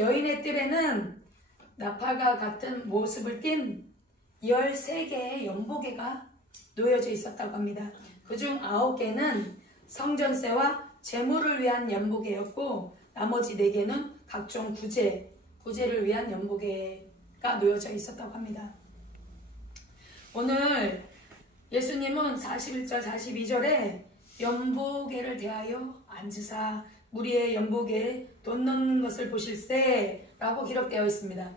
여인의 뜰에는 나팔과 같은 모습을 띤 13개의 연보개가 놓여져 있었다고 합니다. 그중 9개는 성전세와 제물을 위한 연보개였고 나머지 4개는 각종 구제를 위한 연보개가 놓여져 있었다고 합니다. 오늘 예수님은 41절 42절에 연보개를 대하여 앉으사 무리의 연보개에 돈 넣는 것을 보실세 라고 기록되어 있습니다.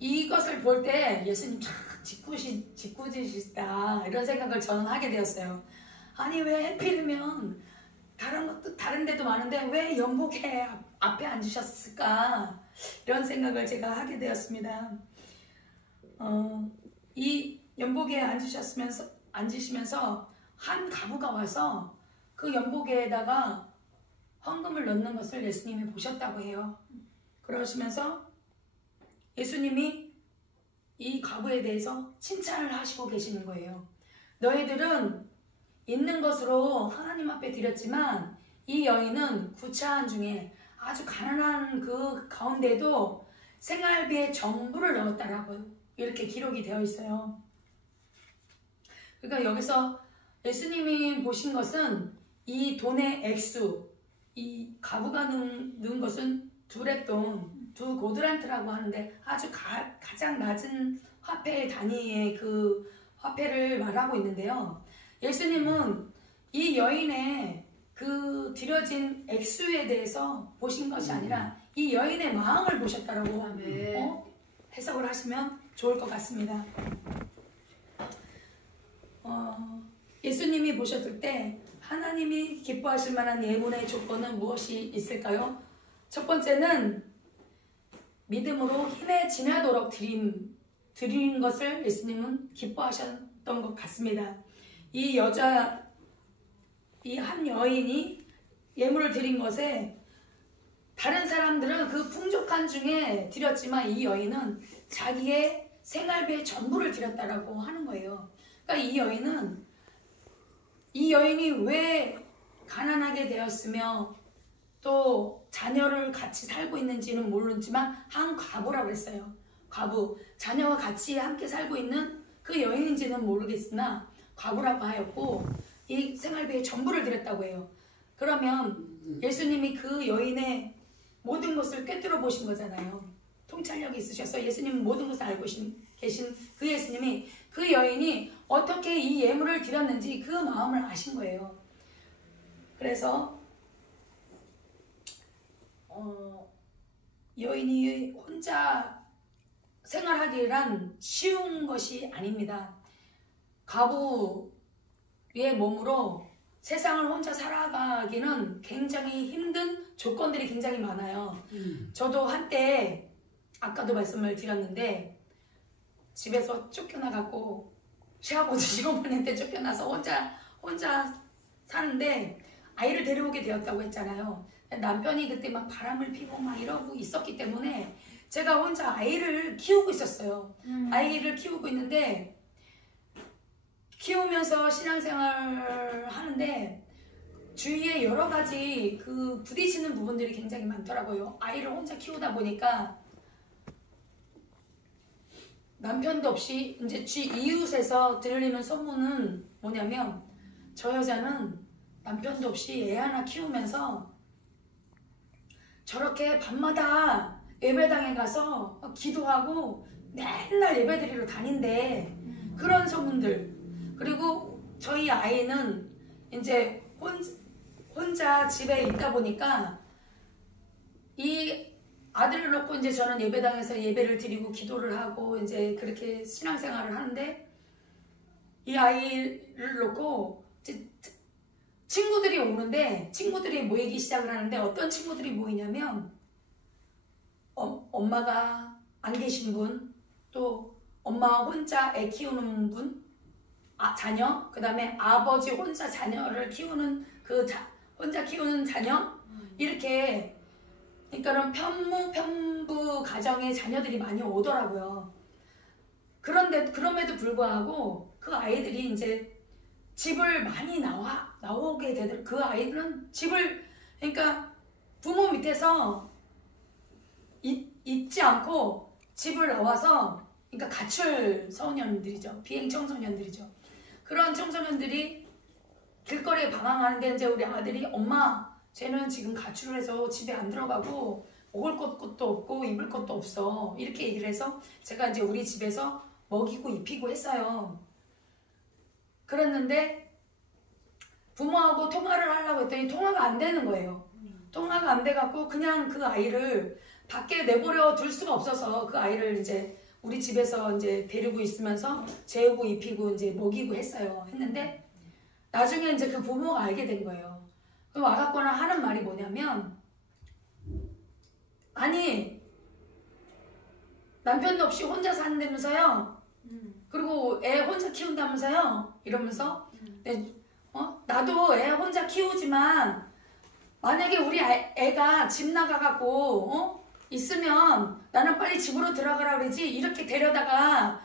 이것을 볼 때 예수님 참 짓궂으시다 이런 생각을 저는 하게 되었어요. 아니 왜 하필이면 다른 데도 많은데 왜 연보개 앞에 앉으셨을까 이런 생각을 제가 하게 되었습니다. 이 연보개에 앉으시면서 한 가부가 와서 그 연보개에다가 헌금을 넣는 것을 예수님이 보셨다고 해요. 그러시면서 예수님이 이 가부에 대해서 칭찬을 하시고 계시는 거예요. 너희들은 있는 것으로 하나님 앞에 드렸지만 이 여인은 구차한 중에 아주 가난한 그 가운데도 생활비의 전부를 넣었다라고 이렇게 기록이 되어 있어요. 그러니까 여기서 예수님이 보신 것은 이 돈의 액수, 이 가부가 넣은 것은 두 고드란트라고 하는데 아주 가장 낮은 화폐의 단위의 그 화폐를 말하고 있는데요. 예수님은 이 여인의 그 드려진 액수에 대해서 보신 것이 아니라 이 여인의 마음을 보셨다라고 해석을 하시면 좋을 것 같습니다. 예수님이 보셨을 때 하나님이 기뻐하실 만한 예물의 조건은 무엇이 있을까요? 첫 번째는 믿음으로 힘에 지나도록 드린 것을 예수님은 기뻐하셨던 것 같습니다. 이 한 여인이 예물을 드린 것에 다른 사람들은 그 풍족한 중에 드렸지만 이 여인은 자기의 생활비의 전부를 드렸다라고 하는 거예요. 그러니까 이 여인이 왜 가난하게 되었으며 또 자녀를 같이 살고 있는지는 모르지만 한 과부라고 했어요. 과부, 자녀와 같이 함께 살고 있는 그 여인인지는 모르겠으나 과부라고 하였고 이 생활비의 전부를 드렸다고 해요. 그러면 예수님이 그 여인의 모든 것을 꿰뚫어 보신 거잖아요. 통찰력이 있으셔서 예수님은 모든 것을 알고 계신 그 예수님이 그 여인이 어떻게 이 예물을 드렸는지 그 마음을 아신 거예요. 그래서 여인이 혼자 생활하기란 쉬운 것이 아닙니다. 가부의 몸으로 세상을 혼자 살아가기는 굉장히 힘든 조건들이 굉장히 많아요. 저도 한때 아까도 말씀을 드렸는데 집에서 쫓겨나갖고 시아버지 시어머니한테 쫓겨나서 혼자 사는데 아이를 데려오게 되었다고 했잖아요. 남편이 그때 막 바람을 피고 막 이러고 있었기 때문에 제가 혼자 아이를 키우고 있었어요. 아이를 키우고 있는데 키우면서 신앙생활을 하는데 주위에 여러 가지 그 부딪히는 부분들이 굉장히 많더라고요. 아이를 혼자 키우다 보니까 남편도 없이 이제 이웃에서 들리는 소문은 뭐냐면 저 여자는 남편도 없이 애 하나 키우면서 저렇게 밤마다 예배당에 가서 기도하고 맨날 예배 드리러 다닌대. 그런 소문들. 그리고 저희 아이는 이제 혼자 집에 있다 보니까 이 아들을 놓고 이제 저는 예배당에서 예배를 드리고 기도를 하고 이제 그렇게 신앙생활을 하는데 이 아이를 놓고 친구들이 오는데 친구들이 모이기 시작을 하는데 어떤 친구들이 모이냐면 엄마가 안 계신 분, 또 엄마 혼자 애 키우는 분, 자녀, 그 다음에 아버지 혼자 자녀를 키우는 혼자 키우는 자녀, 이렇게 그러니까는 편부 가정의 자녀들이 많이 오더라고요. 그럼에도 불구하고 그 아이들이 이제 집을 많이 나오게 되더라고요. 그 아이들은 그러니까 부모 밑에서 잊지 않고 집을 나와서, 그러니까 가출 소년들이죠. 비행 청소년들이죠. 그런 청소년들이 길거리에 방황하는데 이제 우리 아들이 엄마 쟤는 지금 가출을 해서 집에 안 들어가고 먹을 것도 없고 입을 것도 없어 이렇게 얘기를 해서 제가 이제 우리 집에서 먹이고 입히고 했어요. 그랬는데 부모하고 통화를 하려고 했더니 통화가 안 되는 거예요. 통화가 안 돼갖고 그냥 그 아이를 밖에 내버려 둘 수가 없어서 그 아이를 이제 우리 집에서 이제 데리고 있으면서 재우고 입히고 이제 먹이고 했는데 나중에 이제 그 부모가 알게 된 거예요. 그럼 와갖고는 하는 말이 뭐냐면, 아니 남편도 없이 혼자 산다면서요. 그리고 애 혼자 키운다면서요. 이러면서 나도 애 혼자 키우지만 만약에 우리 애가 집 나가갖고 있으면 나는 빨리 집으로 들어가라 그러지 이렇게 데려다가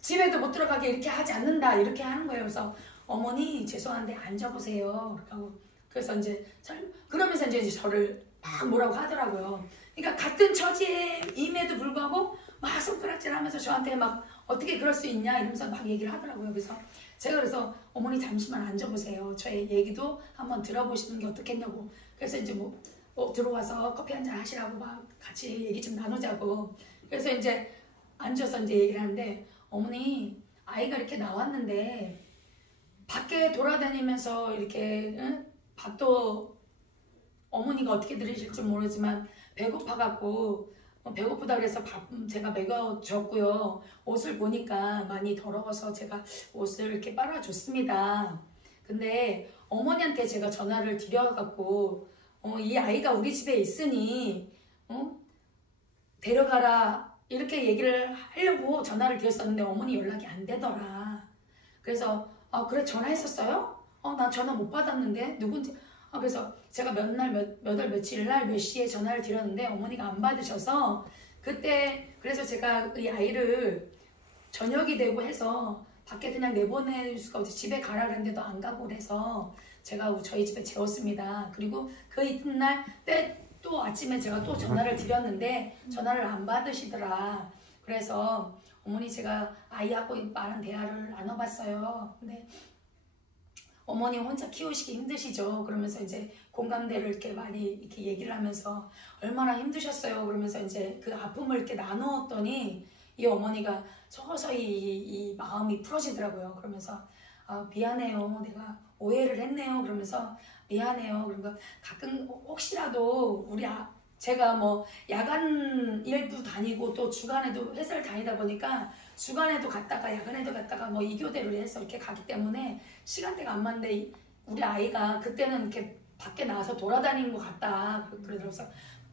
집에도 못 들어가게 이렇게 하지 않는다 이렇게 하는 거예요. 그래서 어머니 죄송한데 앉아보세요. 그래서 이제 그러면서 이제 저를 막 뭐라고 하더라고요. 그러니까 같은 처지임에도 불구하고 막 손가락질하면서 저한테 막 어떻게 그럴 수 있냐 이러면서 막 얘기를 하더라고요. 그래서 어머니 잠시만 앉아보세요. 저의 얘기도 한번 들어보시는 게 어떻겠냐고. 그래서 이제 뭐 들어와서 커피 한잔 하시라고 막 같이 얘기 좀 나누자고. 그래서 이제 앉아서 이제 얘기를 하는데, 어머니 아이가 이렇게 나왔는데 밖에 돌아다니면서 이렇게 밥도 어머니가 어떻게 들으실지 모르지만 배고파갖고 배고프다 그래서 밥 제가 먹여줬고요. 옷을 보니까 많이 더러워서 제가 옷을 이렇게 빨아줬습니다. 근데 어머니한테 제가 전화를 드려갖고 이 아이가 우리 집에 있으니 데려가라 이렇게 얘기를 하려고 전화를 드렸었는데 어머니 연락이 안 되더라. 그래서 그래 전화했었어요? 나 전화 못 받았는데 누군지. 그래서 제가 몇 월 며칠 날 몇 시에 전화를 드렸는데 어머니가 안 받으셔서 그때 그래서 제가 이 아이를 저녁이 되고 해서 밖에 그냥 내보낼 수가 없이 집에 가라 그랬는데도 안 가고 그래서 제가 저희 집에 재웠습니다. 그리고 그 이튿날 또 아침에 제가 또 전화를 드렸는데 전화를 안 받으시더라. 그래서 어머니 제가 아이하고 많은 대화를 나눠봤어요. 근데 어머니 혼자 키우시기 힘드시죠. 그러면서 이제 공감대를 이렇게 많이 이렇게 얘기를 하면서 얼마나 힘드셨어요. 그러면서 이제 그 아픔을 이렇게 나누었더니 이 어머니가 서서히 이 마음이 풀어지더라고요. 그러면서 미안해요. 내가 오해를 했네요. 그러면서 미안해요. 그러니까 가끔 혹시라도 제가 뭐 야간 일도 다니고 또 주간에도 회사를 다니다 보니까 주간에도 갔다가 야간에도 갔다가 뭐 이교대로 해서 이렇게 가기 때문에 시간대가 안 맞는데 우리 아이가 그때는 이렇게 밖에 나와서 돌아다니는 것 같다.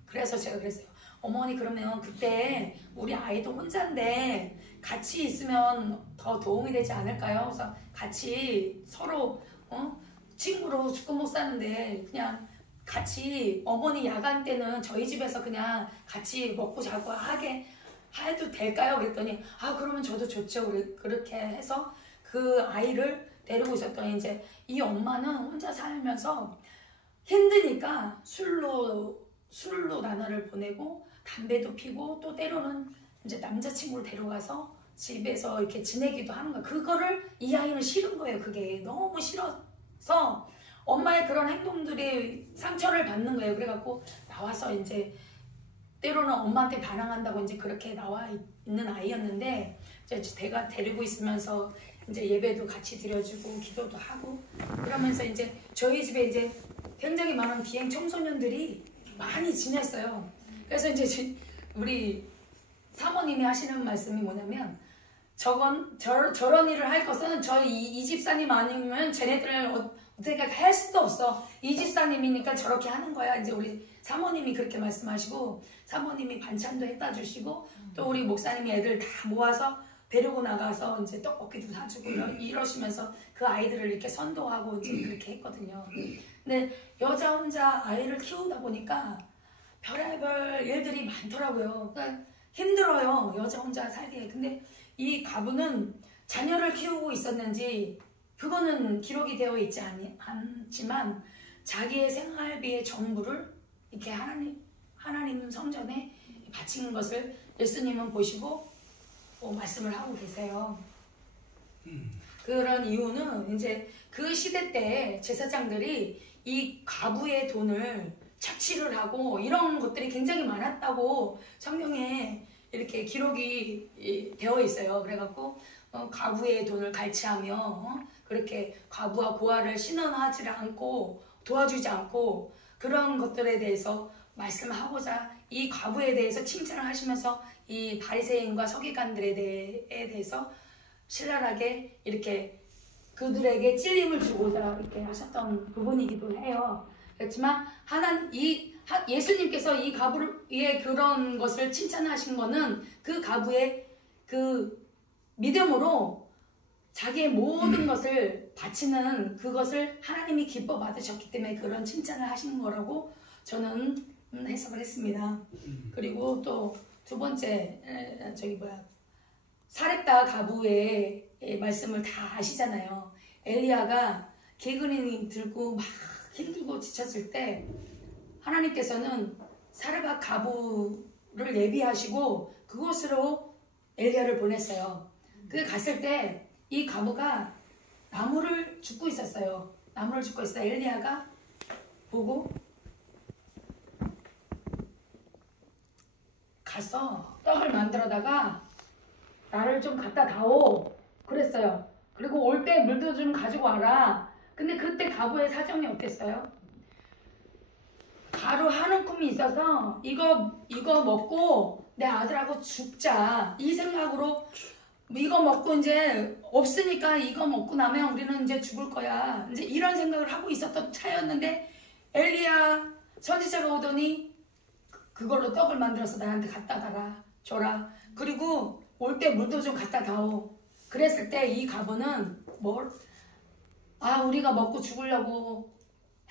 그래서 제가 그랬어요. 어머니 그러면 그때 우리 아이도 혼자인데 같이 있으면 더 도움이 되지 않을까요? 그래서 같이 서로 친구로 죽고 못 사는데 그냥 같이 어머니 야간 때는 저희 집에서 그냥 같이 먹고 자고 하게 해도 될까요? 그랬더니 그러면 저도 좋죠. 그렇게 해서 그 아이를 데리고 있었더니 이제 이 엄마는 혼자 살면서 힘드니까 술로 나날을 보내고 담배도 피고 또 때로는 이제 남자친구를 데려가서 집에서 이렇게 지내기도 하는 거예요. 그거를 이 아이는 싫은 거예요. 그게 너무 싫어서 엄마의 그런 행동들이 상처를 받는 거예요. 그래갖고 나와서 이제 때로는 엄마한테 반항한다고 이제 그렇게 나와 있는 아이였는데 이제 제가 데리고 있으면서 이제 예배도 같이 드려주고 기도도 하고 그러면서 이제 저희 집에 이제 굉장히 많은 비행 청소년들이 많이 지냈어요. 그래서 이제 우리 사모님이 하시는 말씀이 뭐냐면 저런 일을 할 것은 저희 이 집사님 아니면 쟤네들을 어떻게 할 수도 없어. 이 집사님이니까 저렇게 하는 거야. 이제 우리 사모님이 그렇게 말씀하시고 사모님이 반찬도 해다 주시고 또 우리 목사님이 애들 다 모아서 데리고 나가서 이제 떡볶이도 사주고 이러시면서 그 아이들을 이렇게 선도하고 이제 그렇게 했거든요. 근데 여자 혼자 아이를 키우다 보니까 별의별 일들이 많더라고요. 그러니까 힘들어요. 여자 혼자 살기에. 근데 이 가부는 자녀를 키우고 있었는지 그거는 기록이 되어 있지 않지만 자기의 생활비의 전부를 이렇게 하나님 성전에 바친 것을 예수님은 보시고 말씀을 하고 계세요. 그런 이유는 이제 그 시대 때 제사장들이 이 과부의 돈을 착취를 하고 이런 것들이 굉장히 많았다고 성경에 이렇게 기록이 되어 있어요. 그래갖고 과부의 돈을 갈취하며 그렇게 과부와 고아를 신원하지 않고 도와주지 않고 그런 것들에 대해서 말씀하고자 이 과부에 대해서 칭찬을 하시면서 이 바리새인과 서기관들에 대해서 신랄하게 이렇게 그들에게 찔림을 주고자 이렇게 하셨던 부분이기도 해요. 그렇지만 예수님께서 이 과부의 그런 것을 칭찬하신 거는 그 과부의 그 믿음으로 자기의 모든 것을 바치는 그것을 하나님이 기뻐 받으셨기 때문에 그런 칭찬을 하신 거라고 저는 해석을 했습니다. 그리고 또 두 번째 사렙다 과부의 말씀을 다 아시잖아요. 엘리야가 개근이 들고 막 힘들고 지쳤을 때 하나님께서는 사렙다 과부를 예비하시고 그곳으로 엘리야를 보냈어요. 그 갔을 때 이 과부가 나무를 줍고 있었어요. 나무를 줍고 있어 엘리야가 보고 가서 떡을 만들어다가 나를 좀 갖다 다오 그랬어요. 그리고 올 때 물도 좀 가지고 와라. 근데 그때 과부의 사정이 어땠어요? 가루 한 움큼이 있어서 이거 먹고 내 아들하고 죽자 이 생각으로 이거 먹고 이제 없으니까 이거 먹고 나면 우리는 이제 죽을 거야. 이제 이런 생각을 하고 있었던 차였는데 엘리야 선지자가 오더니 그걸로 떡을 만들어서 나한테 갖다 줘라. 그리고 올 때 물도 좀 갖다 다오. 그랬을 때 이 과부는 우리가 먹고 죽으려고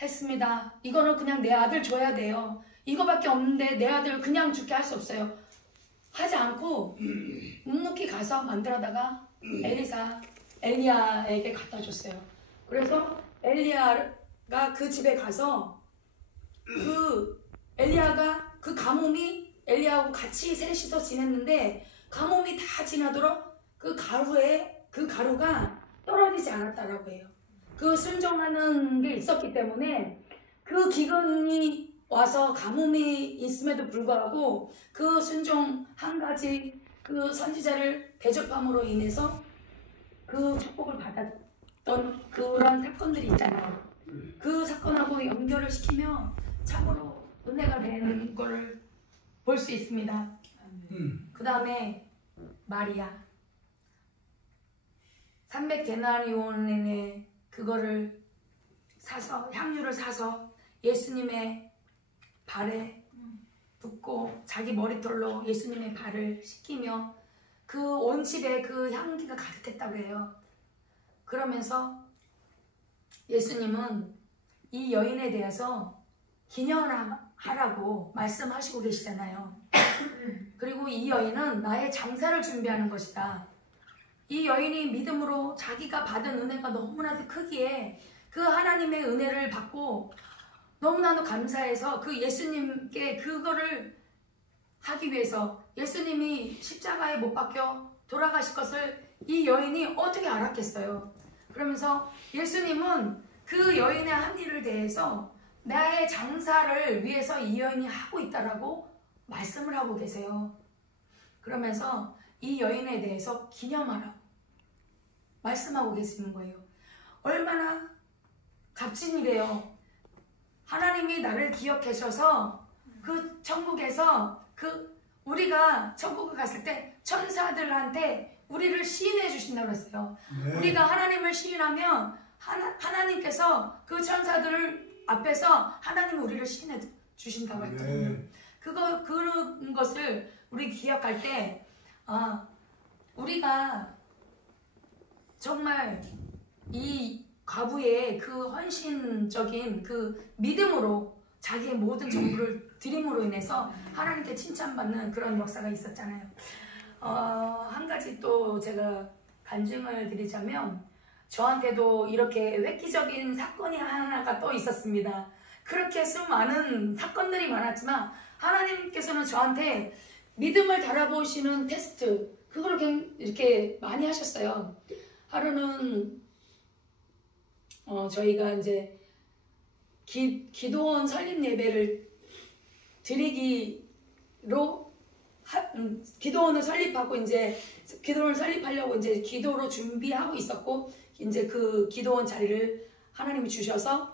했습니다. 이거는 그냥 내 아들 줘야 돼요. 이거밖에 없는데 내 아들 그냥 죽게 할 수 없어요. 하지 않고 묵묵히 가서 만들어다가 엘리야에게 갖다 줬어요. 그래서 엘리야가 그 집에 가서 엘리야가 그 가뭄이 엘리야하고 같이 셋이서 지냈는데 가뭄이 다 지나도록 그 가루가 떨어지지 않았다라고 해요. 그 순종하는 게 있었기 때문에 그 기근이 와서 가뭄이 있음에도 불구하고 그 순종 한 가지 그 선지자를 대접함으로 인해서 그 축복을 받았던 그런 사건들이 있잖아요. 그 사건하고 연결을 시키면 참으로 은혜가 되는 거를 볼 수 있습니다. 그 다음에 마리아 300데나리온의 그거를 사서 향유를 사서 예수님의 발에 붓고 자기 머리털로 예수님의 발을 씻기며 그 온 집에 그 향기가 가득했다고 해요. 그러면서 예수님은 이 여인에 대해서 기념하라고 말씀하시고 계시잖아요. 그리고 이 여인은 나의 장사를 준비하는 것이다. 이 여인이 믿음으로 자기가 받은 은혜가 너무나도 크기에 그 하나님의 은혜를 받고 너무나도 감사해서 그 예수님께 그거를 하기 위해서 예수님이 십자가에 못 박혀 돌아가실 것을 이 여인이 어떻게 알았겠어요. 그러면서 예수님은 그 여인의 한 일을 대해서 나의 장사를 위해서 이 여인이 하고 있다라고 말씀을 하고 계세요. 그러면서 이 여인에 대해서 기념하라고 말씀하고 계시는 거예요. 얼마나 값진 일이에요. 하나님이 나를 기억하셔서 그 천국에서 우리가 천국에 갔을 때 천사들한테 우리를 시인해 주신다고 그랬어요. 네. 우리가 하나님을 시인하면 하나님께서 그 천사들 앞에서 하나님이 우리를 시인해 주신다고 했거든요. 네. 그런 것을 우리 기억할 때 우리가 정말 이 과부의 그 헌신적인 그 믿음으로 자기의 모든 전부를 드림으로 인해서 하나님께 칭찬받는 그런 역사가 있었잖아요. 한 가지 또 제가 간증을 드리자면 저한테도 이렇게 획기적인 사건이 하나가 또 있었습니다. 그렇게 수많은 사건들이 많았지만 하나님께서는 저한테 믿음을 달아보시는 테스트, 그걸 이렇게 많이 하셨어요. 하루는 저희가 이제 기도원 설립 예배를 드리기로 기도원을 설립하고 이제 기도원을 설립하려고 이제 기도로 준비하고 있었고, 이제 그 기도원 자리를 하나님이 주셔서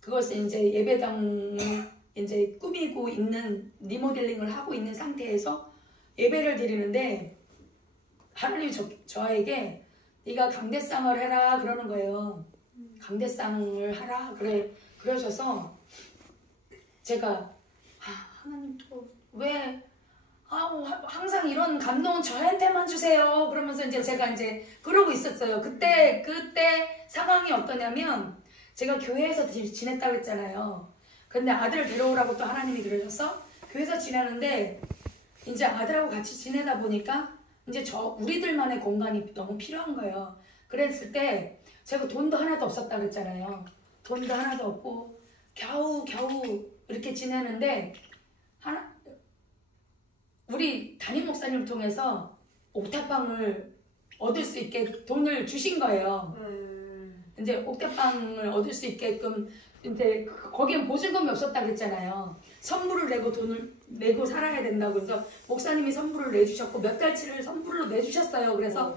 그것을 이제 예배당을 이제 꾸미고 있는, 리모델링을 하고 있는 상태에서 예배를 드리는데 하나님이 저에게 네가 강대상을 해라 그러는 거예요. 강대상을 하라 그러셔서 제가 하나님 또 왜 항상 이런 감동은 저한테만 주세요 그러면서 이제 제가 이제 그러고 있었어요. 그때 상황이 어떠냐면, 제가 교회에서 지냈다고 했잖아요. 근데 아들을 데려오라고 또 하나님이 그러셔서 교회에서 지내는데, 이제 아들하고 같이 지내다 보니까 이제 우리들만의 공간이 너무 필요한 거예요. 그랬을 때 제가 돈도 하나도 없었다 그랬잖아요. 돈도 하나도 없고 겨우 이렇게 지내는데 우리 담임 목사님을 통해서 옥탑방을 얻을 수 있게 돈을 주신 거예요. 이제 옥탑방을 얻을 수 있게끔, 이제 거기엔 보증금이 없었다 그랬잖아요. 선물을 내고 돈을 내고 살아야 된다고. 그래서 목사님이 선물을 내주셨고 몇 달치를 선물로 내주셨어요. 그래서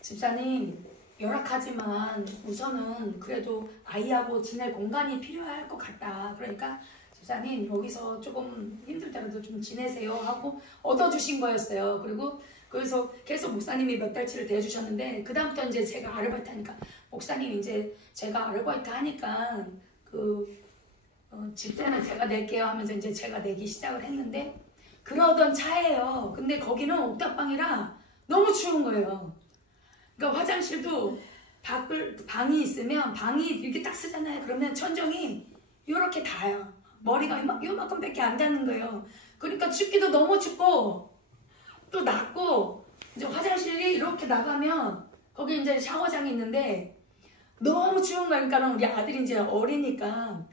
집사님 열악하지만 우선은 그래도 아이하고 지낼 공간이 필요할 것 같다. 그러니까 집사님 여기서 조금 힘들더라도 좀 지내세요 하고 얻어주신 거였어요. 그리고 그래서 계속 목사님이 몇 달치를 대주셨는데, 그 다음부터 이제 제가 아르바이트 하니까 목사님 이제 제가 아르바이트 하니까 집세는 제가 낼게요 하면서 이제 제가 내기 시작을 했는데, 그러던 차예요. 근데 거기는 옥탑방이라 너무 추운 거예요. 그러니까 화장실도 방이 있으면 방이 이렇게 딱 쓰잖아요. 그러면 천정이 이렇게 닿아요. 머리가 요만큼밖에 안 닿는 거예요. 그러니까 춥기도 너무 춥고 또 낮고, 이제 화장실이 이렇게 나가면 거기 이제 샤워장이 있는데 너무 추운 거니까 우리 아들이 이제 어리니까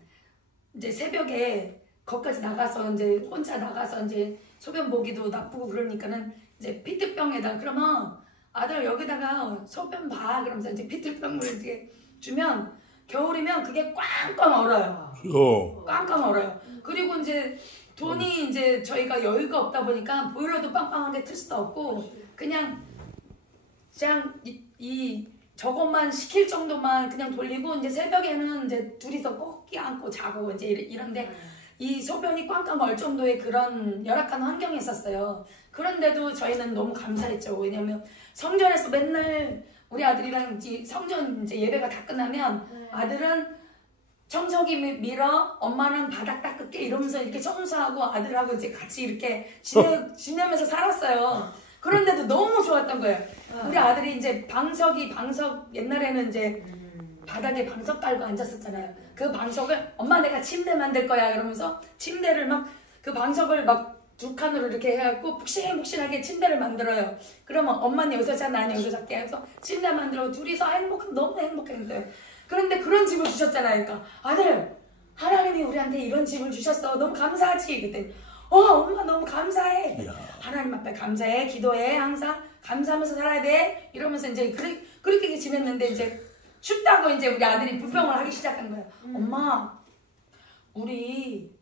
이제 새벽에 거기까지 나가서 이제 혼자 나가서 이제 소변 보기도 나쁘고 그러니까는 이제 피트병에다, 그러면 아들 여기다가 소변 봐 그러면서 이제 피트병을 이렇게 주면 겨울이면 그게 꽝꽝 얼어요. 꽝꽝 얼어요. 그리고 이제 돈이 이제 저희가 여유가 없다 보니까 보일러도 빵빵하게 틀 수도 없고 그냥 이 저것만 시킬 정도만 그냥 돌리고, 이제 새벽에는 이제 둘이서 꼭 껴안고 자고 이제 이런데 이 소변이 꽝꽝 얼 정도의 그런 열악한 환경에 있었어요. 그런데도 저희는 너무 감사했죠. 왜냐면 성전에서 맨날 우리 아들이랑 성전 이제 예배가 다 끝나면 아들은 청소기 밀어, 엄마는 바닥 닦을게 이러면서 이렇게 청소하고 아들하고 이제 같이 이렇게 지내면서 살았어요. 그런데도 너무 좋았던 거예요. 우리 아들이 이제 방석 옛날에는 이제 바닥에 방석 깔고 앉았었잖아요. 그 방석을 엄마 내가 침대 만들 거야 이러면서 침대를 막 그 방석을 막 두 칸으로 이렇게 해갖고 푹신푹신하게 침대를 만들어요. 그러면 엄마는 여기서 자, 나는 여기서 잘게 해서 침대 만들어 둘이서 너무 행복했는데, 그런데 그런 집을 주셨잖아요. 그러니까 아들, 하나님이 우리한테 이런 집을 주셨어. 너무 감사하지? 그때 엄마 너무 감사해. 하나님 앞에 감사해. 기도해. 항상 감사하면서 살아야 돼. 이러면서 이제 그렇게 지냈는데, 이제 춥다고 이제 우리 아들이 불평을 하기 시작한 거예요. 엄마, 우리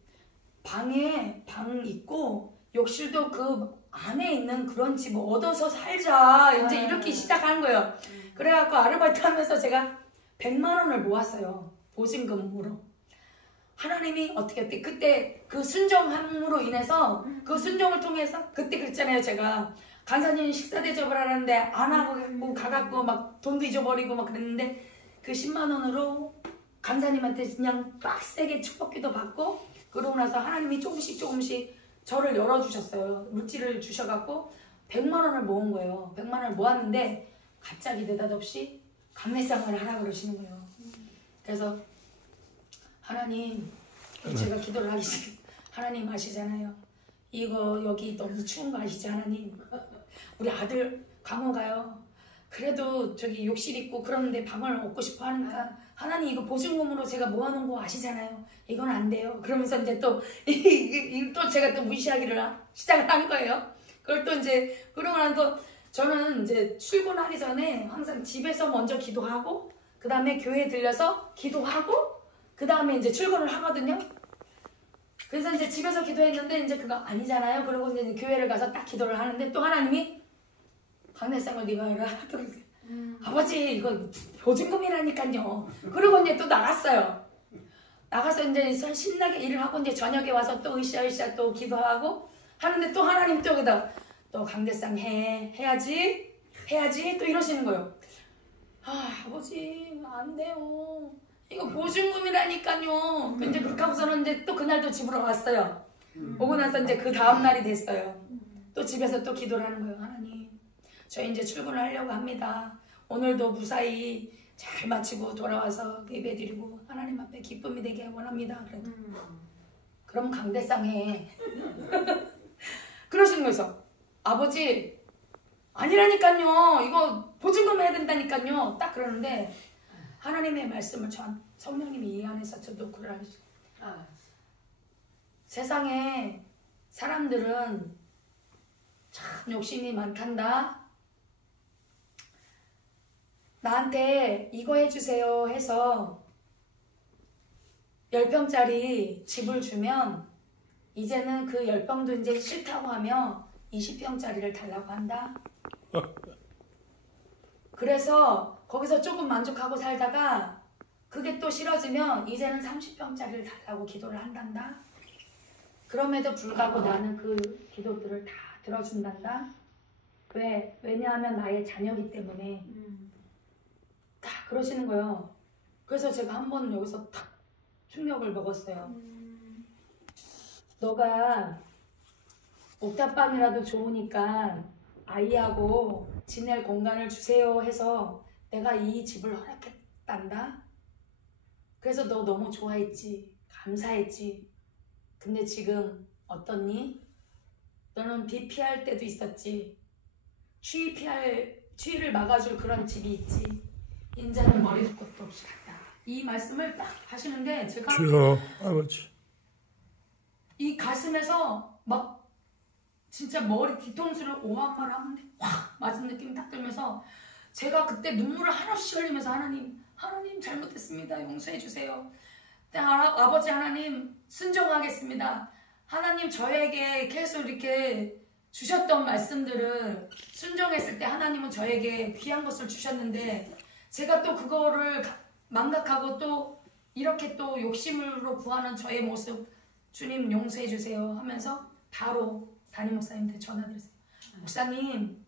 방에 방 있고 욕실도 그 안에 있는 그런 집 얻어서 살자. 이제 이렇게 시작하는 거예요. 그래갖고 아르바이트 하면서 제가 100만 원을 모았어요. 보증금으로. 하나님이 어떻게 그때 그 순종함으로 인해서, 그 순종을 통해서, 그때 그랬잖아요. 제가 간사님 식사 대접을 하는데 안 하고 가갖고 막 돈도 잊어버리고 막 그랬는데, 그 10만 원으로 간사님한테 그냥 빡세게 축복기도 받고, 그러고 나서 하나님이 조금씩 저를 열어주셨어요. 물질을 주셔갖고 100만 원을 모은 거예요. 100만 원을 모았는데 갑자기 느닷없이 강매상을 하라 그러시는 거예요. 그래서 하나님, 제가 기도를 하기 시작. 하나님 아시잖아요. 이거 여기 너무 추운 거 아시죠? 하나님, 우리 아들 강호 가요. 그래도 저기 욕실 있고 그런데 방을 얻고 싶어 하니까 하나님 이거 보증금으로 제가 모아놓은 거 아시잖아요. 이건 안 돼요. 그러면서 이제 또 제가 또 무시하기를 시작을 한 거예요. 그걸 또 이제 그러고 나서 저는 이제 출근하기 전에 항상 집에서 먼저 기도하고 그 다음에 교회에 들려서 기도하고 그 다음에 이제 출근을 하거든요. 그래서 이제 집에서 기도했는데 이제 그거 아니잖아요. 그리고 이제 교회를 가서 딱 기도를 하는데 또 하나님이 강대상을 네가 해라. 아버지 이거 보증금이라니까요. 그리고 이제 또 나갔어요. 나가서 이제 신나게 일을 하고 이제 저녁에 와서 또 으쌰으쌰 또 기도하고 하는데 또 하나님 또 여기다 또 강대상 해야지 또 이러시는 거예요. 아버지 안 돼요. 이거 보증금이라니까요. 이제 그렇게 하고서는 이제 또 그날도 집으로 왔어요. 오고 나서 이제 그 다음 날이 됐어요. 또 집에서 또 기도를 하는 거예요. 하나님, 저 이제 출근을 하려고 합니다. 오늘도 무사히 잘 마치고 돌아와서 예배드리고 하나님 앞에 기쁨이 되게 원합니다. 그래도 그럼 강대상 해. 그러시는 거죠. 아버지 아니라니까요. 이거 보증금 해야 된다니까요. 딱 그러는데 하나님의 말씀을 성령님이 이해 안 해서 저도 그걸 하시고 세상에 사람들은 참 욕심이 많단다. 나한테 이거 해주세요 해서 10평짜리 집을 주면 이제는 그 10평도 이제 싫다고 하며 20평짜리를 달라고 한다. 그래서 거기서 조금 만족하고 살다가 그게 또 싫어지면 이제는 30평짜리를 달라고 기도를 한단다. 그럼에도 불구하고 나는 그 기도들을 다 들어준단다. 왜냐하면 나의 자녀이기 때문에. 딱 그러시는 거예요. 그래서 제가 한번 여기서 탁 충격을 먹었어요. 너가 옥탑방이라도 좋으니까 아이하고 지낼 공간을 주세요 해서 내가 이 집을 허락했단다. 그래서 너 너무 좋아했지. 감사했지. 근데 지금 어떻니? 너는 비 피할 때도 있었지. 추위를 막아줄 그런 집이 있지. 인자는 머리도 끝도 없이 갔다. 이 말씀을 딱 하시는데 제가 주여 아버지 이 가슴에서 막 진짜 머리 뒤통수를 오한말 하는데 확 맞은 느낌이 딱 들면서 제가 그때 눈물을 한없이 흘리면서 하나님 잘못했습니다. 용서해 주세요. 아버지 하나님 순종하겠습니다. 하나님 저에게 계속 이렇게 주셨던 말씀들을 순종했을 때 하나님은 저에게 귀한 것을 주셨는데 제가 또 그거를 망각하고 또 이렇게 또 욕심으로 구하는 저의 모습 주님 용서해 주세요 하면서 바로 담임 목사님한테 전화드렸어요. 목사님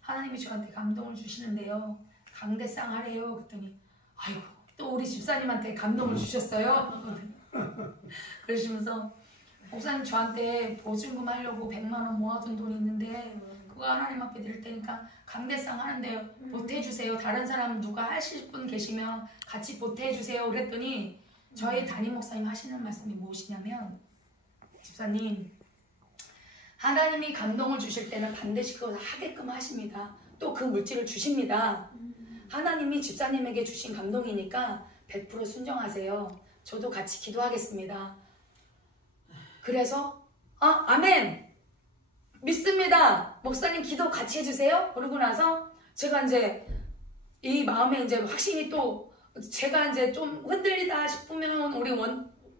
하나님이 저한테 감동을 주시는데요. 강대상 하래요. 그랬더니 아이고 또 우리 집사님한테 감동을 주셨어요. 그러시면서 목사님 저한테 보증금 하려고 100만 원 모아둔 돈이 있는데 그거 하나님 앞에 드릴 테니까 강대상 하는데 보태주세요. 다른 사람 누가 하실 분 계시면 같이 보태주세요. 그랬더니 저희 담임 목사님 하시는 말씀이 무엇이냐면 집사님 하나님이 감동을 주실 때는 반드시 그걸 하게끔 하십니다. 또 그 물질을 주십니다. 하나님이 집사님에게 주신 감동이니까 100% 순종하세요. 저도 같이 기도하겠습니다. 그래서 아멘 믿습니다. 목사님 기도 같이 해주세요. 그러고 나서 제가 이제 이 마음에 이제 확신이 또 제가 이제 좀 흔들리다 싶으면 우리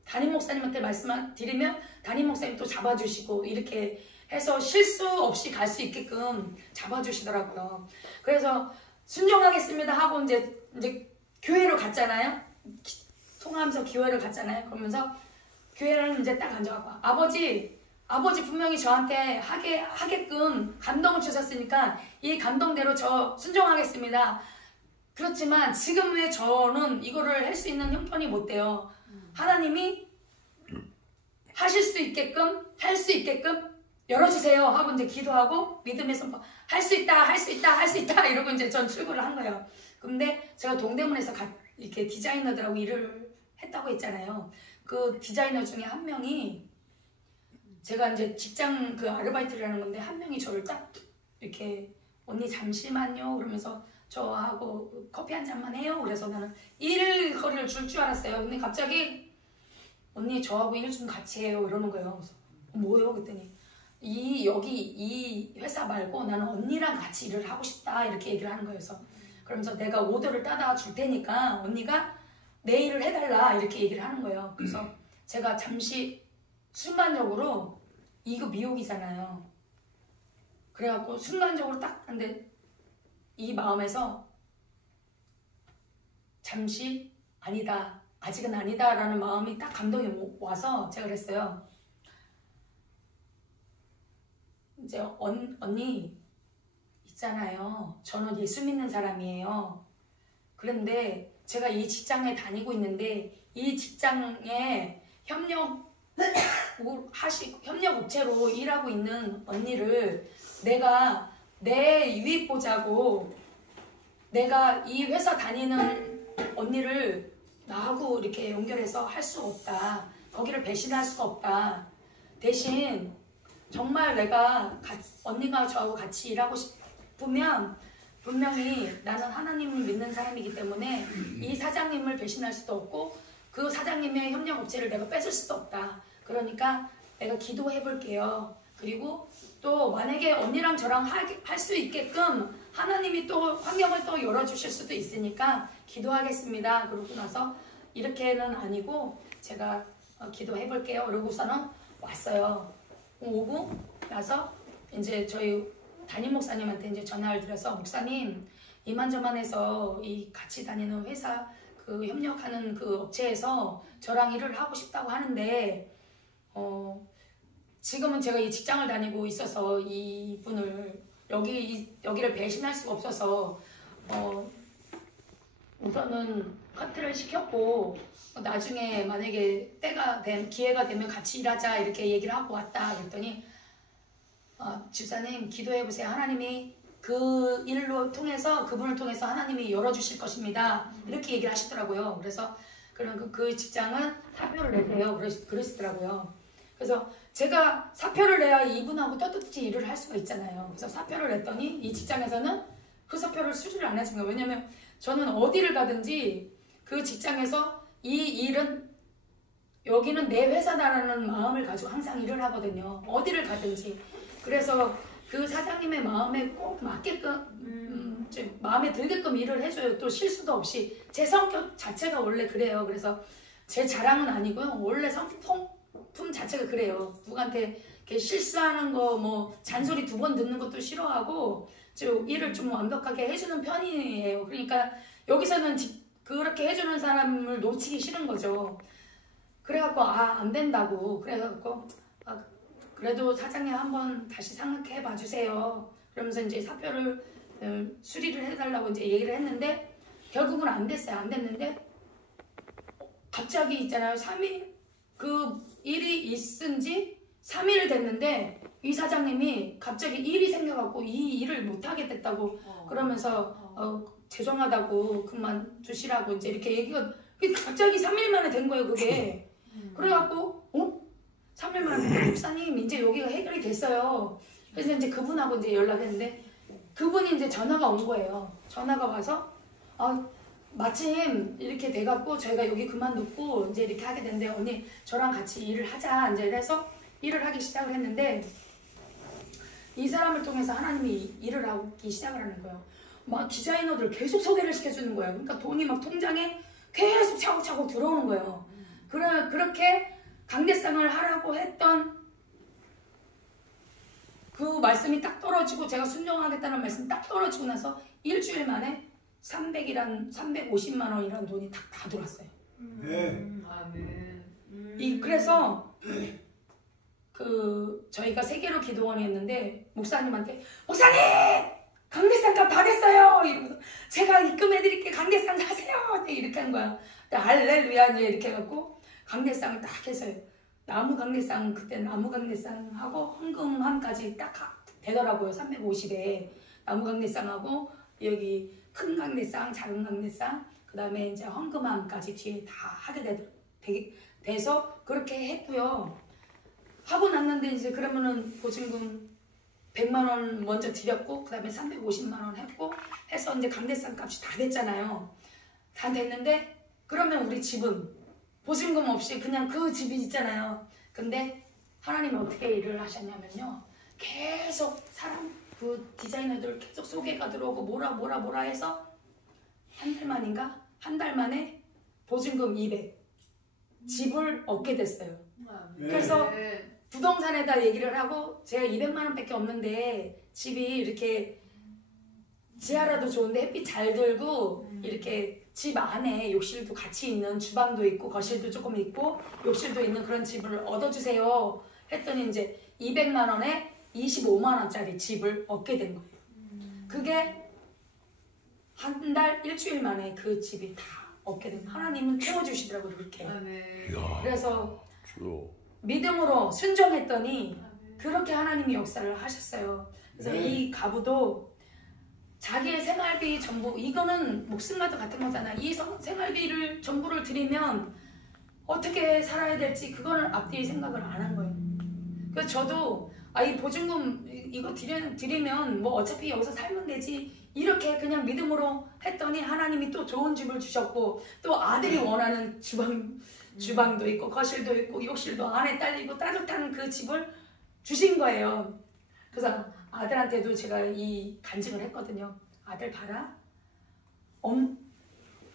담임 목사님한테 말씀을 드리면 담임 목사님 또 잡아주시고 이렇게 해서 실수 없이 갈 수 있게끔 잡아주시더라고요. 그래서 순종하겠습니다 하고 이제 교회로 갔잖아요. 통하면서 교회를 갔잖아요. 그러면서 교회를 이제 딱 앉아가고 아버지 분명히 저한테 하게끔 감동을 주셨으니까 이 감동대로 저 순종하겠습니다. 그렇지만 지금 왜 저는 이거를 할 수 있는 형편이 못 돼요. 하나님이 하실 수 있게끔 할 수 있게끔 열어주세요 하고 이제 기도하고 믿음의 선포 할 수 있다 이러고 이제 전 출근을 한 거예요. 근데 제가 동대문에서 이렇게 디자이너들하고 일을 했다고 했잖아요. 그 디자이너 중에 한 명이 제가 이제 직장 그 아르바이트를 하는 건데 한 명이 저를 딱 이렇게 언니 잠시만요 그러면서 저하고 커피 한 잔만 해요. 그래서 나는 일거리를 줄 줄 알았어요. 근데 갑자기 언니 저하고 일 좀 같이 해요 이러는 거예요. 그래서 뭐요? 그랬더니 여기 이 회사 말고 나는 언니랑 같이 일을 하고 싶다 이렇게 얘기를 하는 거예요. 그래서 그러면서 내가 오더를 따다 줄 테니까 언니가 내 일을 해달라 이렇게 얘기를 하는 거예요. 그래서 제가 잠시 순간적으로 이거 미혹이잖아요. 그래갖고 순간적으로 딱 근데 이 마음에서 잠시 아니다 아직은 아니다 라는 마음이 딱 감동이 와서 제가 그랬어요. 이제 언니 있잖아요. 저는 예수 믿는 사람이에요. 그런데 제가 이 직장에 다니고 있는데 이 직장에 협력업체로 일하고 있는 언니를 내가 내 유익 보자고 내가 이 회사 다니는 언니를 나하고 이렇게 연결해서 할 수 없다. 거기를 배신할 수가 없다. 대신 정말 내가 언니가 저하고 같이 일하고 싶으면 분명히 나는 하나님을 믿는 사람이기 때문에 이 사장님을 배신할 수도 없고 그 사장님의 협력업체를 내가 뺏을 수도 없다. 그러니까 내가 기도해 볼게요. 그리고 또 만약에 언니랑 저랑 할 수 있게끔 하나님이 또 환경을 또 열어주실 수도 있으니까 기도하겠습니다. 그러고 나서 이렇게는 아니고 제가 기도해 볼게요. 그러고서는 왔어요. 오고 나서 이제 저희 담임 목사님한테 이제 전화를 드려서 목사님 이만저만해서 이 같이 다니는 회사 그 협력하는 그 업체에서 저랑 일을 하고 싶다고 하는데 지금은 제가 이 직장을 다니고 있어서 이분을 여기를 배신할 수가 없어서 우선은 커트를 시켰고 나중에 만약에 기회가 되면 같이 일하자 이렇게 얘기를 하고 왔다 그랬더니 집사님 기도해보세요. 하나님이 그 일로 통해서 그분을 통해서 하나님이 열어주실 것입니다. 이렇게 얘기를 하시더라고요. 그래서 그럼 그 직장은 사표를 내세요. 그러시더라고요. 그래서 제가 사표를 내야 이분하고 떳떳이 일을 할 수가 있잖아요. 그래서 사표를 냈더니 이 직장에서는 그 사표를 수리를 안 해준 거예요. 왜냐면 저는 어디를 가든지 그 직장에서 이 일은 여기는 내 회사다라는 마음을 가지고 항상 일을 하거든요. 어디를 가든지. 그래서 그 사장님의 마음에 꼭 맞게끔 마음에 들게끔 일을 해줘요. 또 실수도 없이. 제 성격 자체가 원래 그래요. 그래서 제 자랑은 아니고요. 원래 성품 자체가 그래요. 누구한테 이렇게 실수하는 거 뭐 잔소리 2번 듣는 것도 싫어하고 일을 좀 완벽하게 해주는 편이에요. 그러니까 여기서는 그렇게 해주는 사람을 놓치기 싫은 거죠. 그래갖고 안 된다고 그래갖고 그래도 사장님 한번 다시 생각해 봐주세요. 그러면서 이제 사표를 수리를 해달라고 이제 얘기를 했는데 결국은 안 됐어요. 안 됐는데 갑자기 있잖아요. 3일 그 일이 있은 지 3일 됐는데 이 사장님이 갑자기 일이 생겨갖고 이 일을 못하게 됐다고 그러면서 죄송하다고 그만두시라고 이제 이렇게 얘기가 갑자기 3일 만에 된 거예요. 그게 그래갖고 3일 만에 목사님 이제 여기가 해결이 됐어요. 그래서 이제 그분하고 이제 연락했는데 그분이 이제 전화가 온 거예요. 전화가 와서 마침 이렇게 돼갖고 저희가 여기 그만두고 이제 이렇게 하게 됐는데 언니 저랑 같이 일을 하자 이제 이래서 일을 하기 시작을 했는데 이 사람을 통해서 하나님이 일을 하기 시작을 하는 거예요. 막 디자이너들 계속 소개를 시켜주는 거예요. 그러니까 돈이 막 통장에 계속 차곡차곡 들어오는 거예요. 그렇게 강대상을 하라고 했던 그 말씀이 딱 떨어지고 제가 순종하겠다는 말씀이 딱 떨어지고 나서 일주일 만에 350만 원이라는 돈이 다 들어왔어요. 아멘. 그래서 저희가 세계로 기도원이었는데 목사님한테 목사님 강대상값 다 됐어요 이러면서 제가 입금해드릴게요. 강대상 사세요 이렇게 한 거야. 할렐루야 이렇게 해갖고 강대상을 딱 해서요. 나무 강대상 그때 나무 강대상하고 헌금함까지 딱 되더라고요. 350에 나무 강대상하고 여기 큰 강대상 작은 강대상 그 다음에 이제 헌금함까지 뒤에 다 하게 돼서 그렇게 했고요. 하고 났는데 이제 그러면은 보증금 100만 원 먼저 드렸고 그 다음에 350만 원 했고 해서 이제 강대상 값이 다 됐잖아요. 다 됐는데 그러면 우리 집은 보증금 없이 그냥 그 집이 있잖아요. 근데 하나님이 어떻게 일을 하셨냐면요. 계속 사람 그 디자이너들 계속 소개가 들어오고 뭐라 해서 한 달 만인가? 한 달 만에 보증금 200 집을 얻게 됐어요. 그래서 부동산에다 얘기를 하고 제가 200만 원밖에 없는데 집이 이렇게 지하라도 좋은데 햇빛 잘 들고 이렇게 집 안에 욕실도 같이 있는 주방도 있고 거실도 조금 있고 욕실도 있는 그런 집을 얻어주세요 했더니 이제 200만 원에 25만 원짜리 집을 얻게 된 거예요. 그게 한 달 일주일 만에 그 집이 다 얻게 된 거예요. 하나님은 태워주시더라고요. 그렇게. 그래서 믿음으로 순종했더니 그렇게 하나님이 역사를 하셨어요. 그래서 이 가부도 자기의 생활비 전부, 이거는 목숨과도 같은 거잖아. 이 생활비를 전부를 드리면 어떻게 살아야 될지 그거는 앞뒤 생각을 안 한 거예요. 그래서 저도 이 보증금 이거 드리면 뭐 어차피 여기서 살면 되지 이렇게 그냥 믿음으로 했더니 하나님이 또 좋은 집을 주셨고 또 아들이 원하는 주방도 있고 거실도 있고 욕실도 안에 딸리고 따뜻한 그 집을 주신 거예요. 그래서 아들한테도 제가 이 간증을 했거든요. 아들 봐라.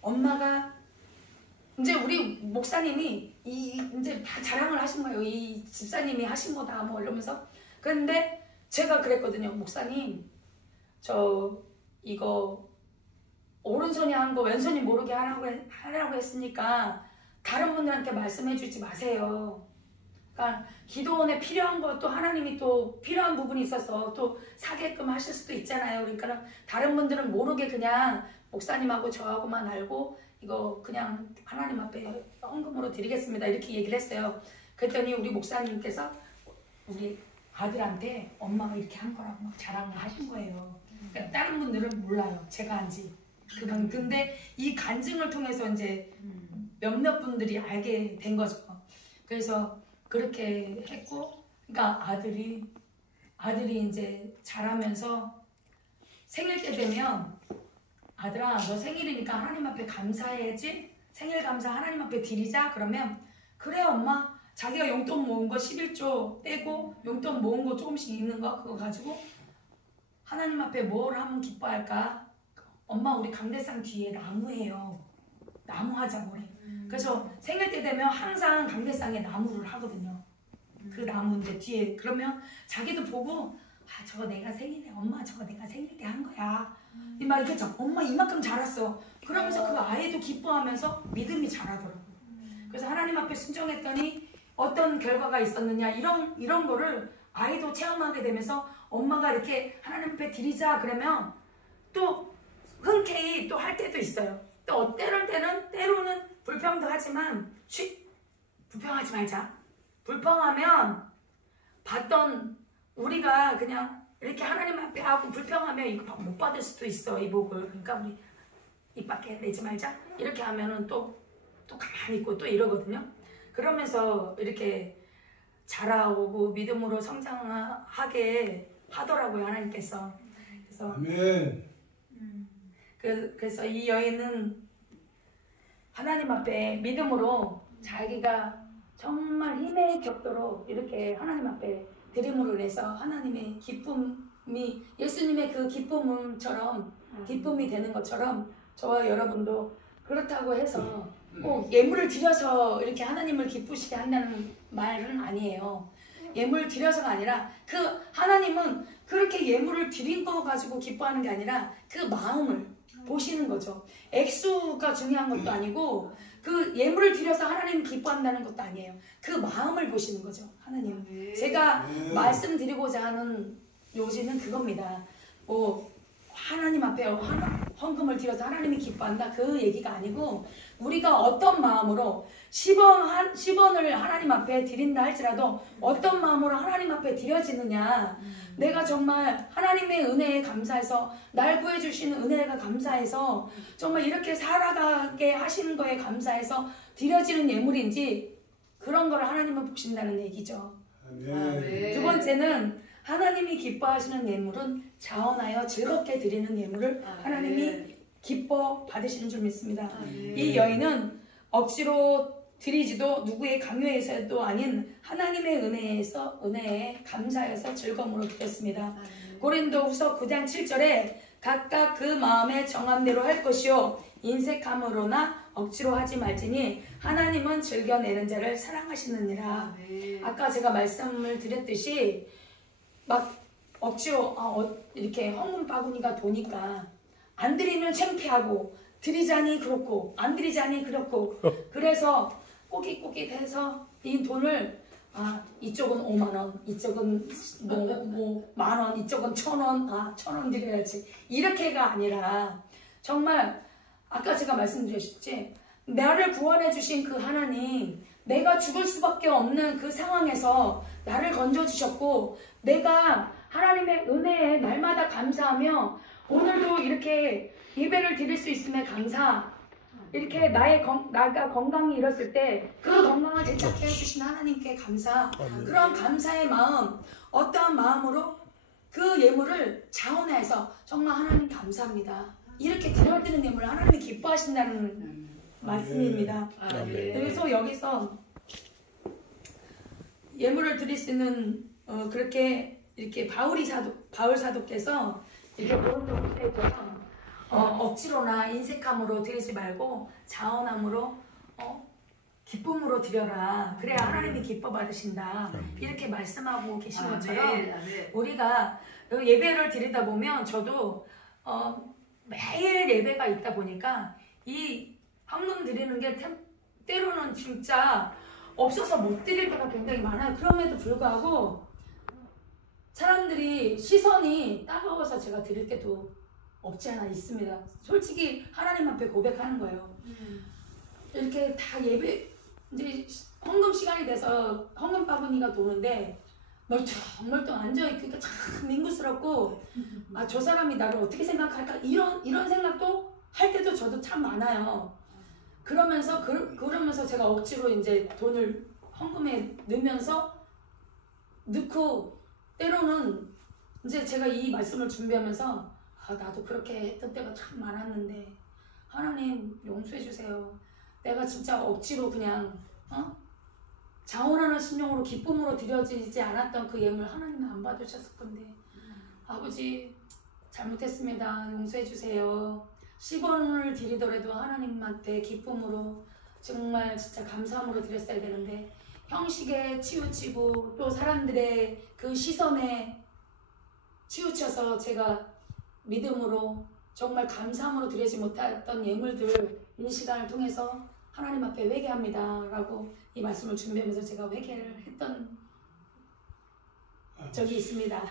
엄마가 이제 우리 목사님이 이제 다 자랑을 하신 거예요. 이 집사님이 하신 거다 뭐 이러면서. 그런데 제가 그랬거든요. 목사님 저 이거 오른손이 한 거 왼손이 모르게 하라고 했으니까 다른 분들한테 말씀해 주지 마세요. 그러니까 기도원에 필요한 것도 하나님이 또 필요한 부분이 있어서 또 사게끔 하실 수도 있잖아요. 그러니까 다른 분들은 모르게 그냥 목사님하고 저하고만 알고 이거 그냥 하나님 앞에 헌금으로 드리겠습니다. 이렇게 얘기를 했어요. 그랬더니 우리 목사님께서 우리 아들한테 엄마가 이렇게 한 거라고 막 자랑을 하신 거예요. 그러니까 다른 분들은 몰라요. 제가 한지. 근데 이 간증을 통해서 이제 몇몇 분들이 알게 된 거죠. 그래서 그렇게 했고, 그러니까 아들이 이제 자라면서 생일 때 되면 아들아 너 생일이니까 하나님 앞에 감사해야지. 생일 감사 하나님 앞에 드리자. 그러면 그래 엄마. 자기가 용돈 모은 거 11조 떼고 용돈 모은 거 조금씩 있는 거 그거 가지고 하나님 앞에 뭘 하면 기뻐할까? 엄마 우리 강대상 뒤에 나무예요. 나무 하자고 그래. 그래서 생일 때 되면 항상 강대상에 나무를 하거든요. 그 나무 이제 뒤에 그러면 자기도 보고 저거 내가 생일에 엄마 저거 내가 생일 때 한 거야. 이 말 이렇게 엄마 이만큼 자랐어. 그러면서 그 아이도 기뻐하면서 믿음이 자라더라고요. 그래서 하나님 앞에 순종했더니 어떤 결과가 있었느냐 이런 거를 아이도 체험하게 되면서 엄마가 이렇게 하나님 앞에 드리자 그러면 또 흔쾌히 또 할 때도 있어요. 또 때로는 불평도 하지만 불평하지 말자. 불평하면 받던 우리가 그냥 이렇게 하나님 앞에 하고 불평하면 이거 못 받을 수도 있어 이 복을. 그러니까 우리 입 밖에 내지 말자. 이렇게 하면은 또 가만히 있고 또 이러거든요. 그러면서 이렇게 자라오고 믿음으로 성장하게 하더라고요 하나님께서. 그래서 아멘. 그래서 이 여인은 하나님 앞에 믿음으로 자기가 정말 힘의 격도로 이렇게 하나님 앞에 드림으로 인해서 하나님의 기쁨이 예수님의 그 기쁨처럼 기쁨이 되는 것처럼 저와 여러분도 그렇다고 해서 꼭 예물을 드려서 이렇게 하나님을 기쁘시게 한다는 말은 아니에요. 예물 드려서가 아니라 그 하나님은 그렇게 예물을 드린 거 가지고 기뻐하는 게 아니라 그 마음을 보시는 거죠. 액수가 중요한 것도 아니고 그 예물을 드려서 하나님 기뻐한다는 것도 아니에요. 그 마음을 보시는 거죠. 하나님. 제가 말씀드리고자 하는 요지는 그겁니다. 하나님 앞에 헌금을 드려서 하나님이 기뻐한다 그 얘기가 아니고 우리가 어떤 마음으로 10원을 하나님 앞에 드린다 할지라도 어떤 마음으로 하나님 앞에 드려지느냐. 내가 정말 하나님의 은혜에 감사해서 날 구해주시는 은혜가 감사해서 정말 이렇게 살아가게 하시는 거에 감사해서 드려지는 예물인지 그런 걸 하나님은 보신다는 얘기죠. 아멘. 두 번째는 하나님이 기뻐하시는 예물은 자원하여 즐겁게 드리는 예물을 하나님이 기뻐 받으시는 줄 믿습니다. 이 여인은 억지로 드리지도 누구의 강요에서도 아닌 하나님의 은혜에 감사해서 즐거움으로 드렸습니다. 고린도후서 9장 7절에 각각 그 마음의 정한 대로 할 것이요 인색함으로나 억지로 하지 말지니 하나님은 즐겨내는 자를 사랑하시느니라. 아까 제가 말씀을 드렸듯이 막 억지로 이렇게 헌금 바구니가 도니까 안 드리면 창피하고 드리자니 그렇고 안 드리자니 그렇고 그래서 꼬깃꼬깃해서 이 돈을 이쪽은 5만원, 이쪽은 뭐 만원, 이쪽은 1,000원, 1,000원 드려야지 이렇게가 아니라 정말 아까 제가 말씀드렸지 나를 구원해 주신 그 하나님, 내가 죽을 수밖에 없는 그 상황에서 나를 건져주셨고 내가 하나님의 은혜에 날마다 감사하며 오늘도 이렇게 예배를 드릴 수 있음에 감사, 이렇게 나가 건강히 잃었을 때 그 건강을 되찾게 해주신 하나님께 감사, 그런 감사의 마음, 어떠한 마음으로 그 예물을 자원해서 정말 하나님 감사합니다 이렇게 드려지는 예물을 하나님이 기뻐하신다는 말씀입니다. 그래서 여기서 예물을 드릴 수 있는 그렇게 이렇게 바울 사도께서 이렇게 고린도후서에서 억지로나 인색함으로 드리지 말고 자원함으로 기쁨으로 드려라. 그래야 하나님이 기뻐 받으신다. 이렇게 말씀하고 계신 것처럼 우리가 예배를 드리다 보면 저도 매일 예배가 있다 보니까 이 헌금 드리는 게 때로는 진짜 없어서 못 드릴 때가 굉장히 많아요. 그럼에도 불구하고 사람들이 시선이 따가워서 제가 드릴 때도 없지 않아 있습니다. 솔직히 하나님 앞에 고백하는 거예요. 이렇게 다 예배 이제 헌금 시간이 돼서 헌금 바구니가 도는데 멀뚱멀뚱 앉아있으니까 참 민구스럽고 저 사람이 나를 어떻게 생각할까 이런 생각도 할 때도 저도 참 많아요. 그러면서 제가 억지로 이제 돈을 헌금에 넣고 때로는 이제 제가 이 말씀을 준비하면서 나도 그렇게 했던 때가 참 많았는데 하나님 용서해 주세요. 내가 진짜 억지로 그냥 자원하는 심령으로 기쁨으로 드려지지 않았던 그 예물 하나님은 안 받으셨을 건데 아버지 잘못했습니다. 용서해 주세요. 10원을 드리더라도 하나님한테 기쁨으로 정말 진짜 감사함으로 드렸어야 되는데 형식에 치우치고 또 사람들의 그 시선에 치우쳐서 제가 믿음으로 정말 감사함으로 드리지 못했던 예물들 이 시간을 통해서 하나님 앞에 회개합니다 라고 이 말씀을 준비하면서 제가 회개를 했던 적이 있습니다.